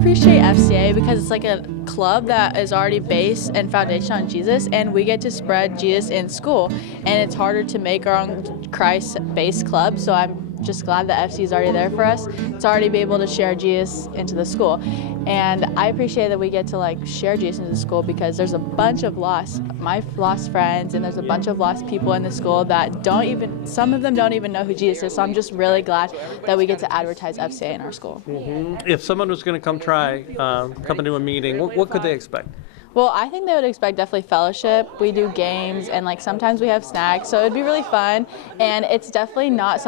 appreciate FCA because it's like a club that is already based and foundation on Jesus, and we get to spread Jesus in school. And it's harder to make our own Christ-based club, so I'm just glad that FC is already there for us. It's already be able to share Jesus into the school. And I appreciate that we get to like share Jesus into the school because there's a bunch of my lost friends, and there's a bunch of lost people in the school that some of them don't even know who Jesus is. So I'm just really glad that we get to advertise FCA in our school. If someone was going to come to a meeting, what could they expect? Well, I think they would expect definitely fellowship. We do games, and like sometimes we have snacks, so it'd be really fun. And it's definitely not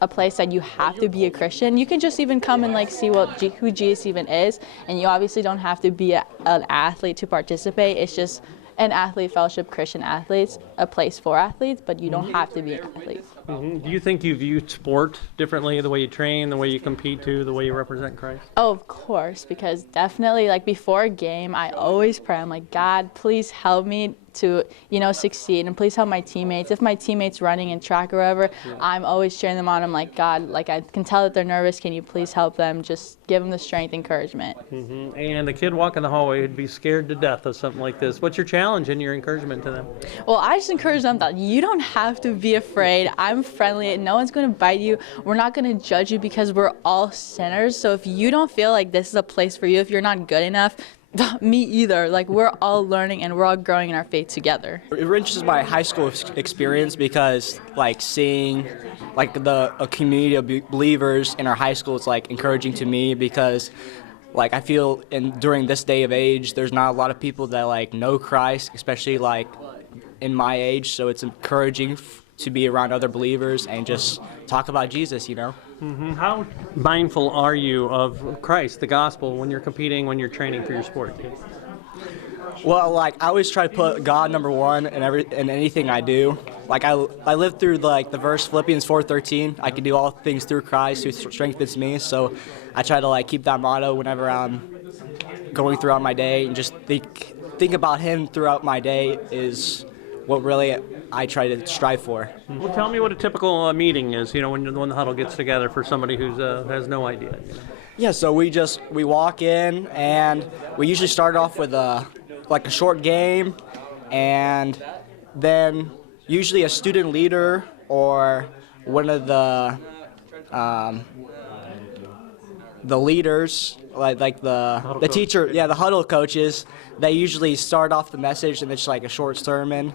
a place that you have to be a Christian. You can just even come and like see who Jesus even is, and you obviously don't have to be an athlete to participate. It's just an athlete fellowship, Christian athletes, a place for athletes, but you don't have to be an athlete. Do you think you view sport differently, the way you train, the way you compete too, the way you represent Christ? Oh, of course, because definitely like before a game, I always pray. I'm like, God, please help me to, succeed, and please help my teammates. If my teammates running in track or whatever, I'm always cheering them on. I'm like, God, like I can tell that they're nervous. Can you please help them? Just give them the strength, encouragement. And a kid walking the hallway would be scared to death of something like this. What's your challenge and your encouragement to them? Well, I just encourage them that you don't have to be afraid. I'm friendly. No one's going to bite you. We're not going to judge you because we're all sinners. So if you don't feel like this is a place for you, if you're not good enough, me either. Like, we're all learning and we're all growing in our faith together. It enriches my high school experience because, like, seeing, like, a community of believers in our high school is, like, encouraging to me because, like, I feel during this day of age, there's not a lot of people that, like, know Christ, especially, like, in my age. So it's encouraging to be around other believers and just talk about Jesus, How mindful are you of Christ, the gospel, when you're competing, when you're training for your sport? Well, like, I always try to put God number one in anything I do. Like, I live through, like, the verse Philippians 4:13, I can do all things through Christ who strengthens me. So I try to, like, keep that motto whenever I'm going throughout my day, and just think about Him throughout my day is what really I try to strive for. Well, tell me what a typical meeting is, when the Huddle gets together for somebody who has no idea. Yeah, so we walk in, and we usually start off with a short game, and then usually a student leader or one of the leaders, like the teacher, the Huddle coaches, they usually start off the message, and it's like a short sermon.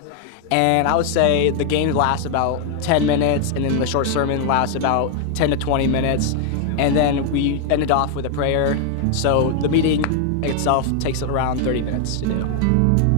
And I would say the game lasts about 10 minutes, and then the short sermon lasts about 10 to 20 minutes. And then we ended off with a prayer. So the meeting itself takes around 30 minutes to do.